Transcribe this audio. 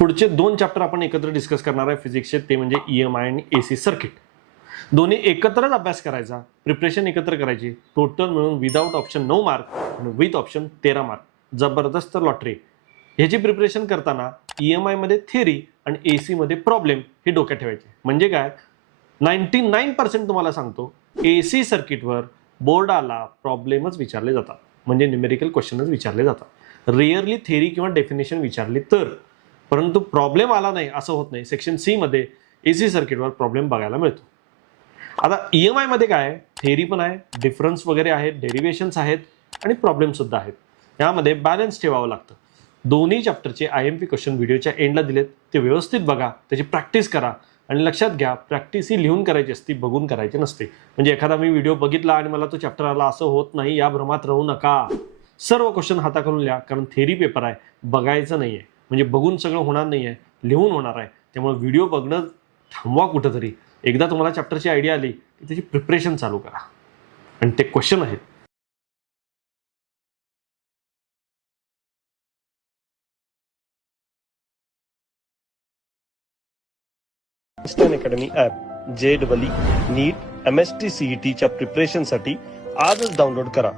पुढचे 2 चॅप्टर आपण एकत्र डिस्कस करणार आहे फिजिक्सचे, ते म्हणजे EMI आणि AC सर्किट. दोन्ही एकत्रच अभ्यास करायचा, प्रिपरेशन एकत्र करायची. टोटल मिळून विदाउट ऑप्शन 9 मार्क आणि विथ ऑप्शन 13 मार्क. जबरदस्त लॉटरी. ह्याची प्रिपरेशन करताना EMI मध्ये थेअरी आणि AC मध्ये प्रॉब्लेम हे डोक्यात ठेवायचे. म्हणजे काय, 99% तुम्हाला सांगतो AC सर्किटवर बोर्डाला प्रॉब्लेमच विचारले जातात, म्हणजे न्यूमेरिकल क्वेश्चनच विचारले जातात. रेअरली थेअरी किंवा डेफिनेशन विचारली तर, परंतु प्रॉब्लेम आला नाही असं होत नाही. सेक्शन C मध्ये AC सर्किटवर प्रॉब्लेम बघायला मिळतो. आता EMI मध्ये काय, थेअरी पण आहे, डिफरन्स वगैरे आहेत, डेरिव्हेशन्स आहेत आणि प्रॉब्लेम सुद्धा आहेत. यामध्ये बॅलन्स ठेवावं लागतं. दोन्ही चॅप्टरचे IMP क्वेश्चन व्हिडिओच्या एंडला दिलेत, ते व्यवस्थित बघा, त्याची प्रॅक्टिस करा. आणि लक्षात घ्या, प्रॅक्टिस ही लिहून करायची असते, बघून करायची नसते. म्हणजे एखादा मी व्हिडिओ बघितला आणि मला तो चॅप्टर आला असं होत नाही, या भ्रमात राहू नका. सर्व क्वेश्चन हाताकडून लिहा, कारण थेअरी पेपर आहे, बघायचं नाहीये. म्हणजे बघून सगळं होणार नाहीये, लिहून होणार आहे. त्यामुळे व्हिडिओ बघणं थांबवा कुठंतरी. एकदा तुम्हाला चॅप्टरची आयडिया आली की त्याची प्रिपरेशन चालू करा. आणि ते क्वेश्चन आहेत. Stan academy app JEE, NEET, MST CET च्या प्रिपरेशनसाठी आजच डाउनलोड करा.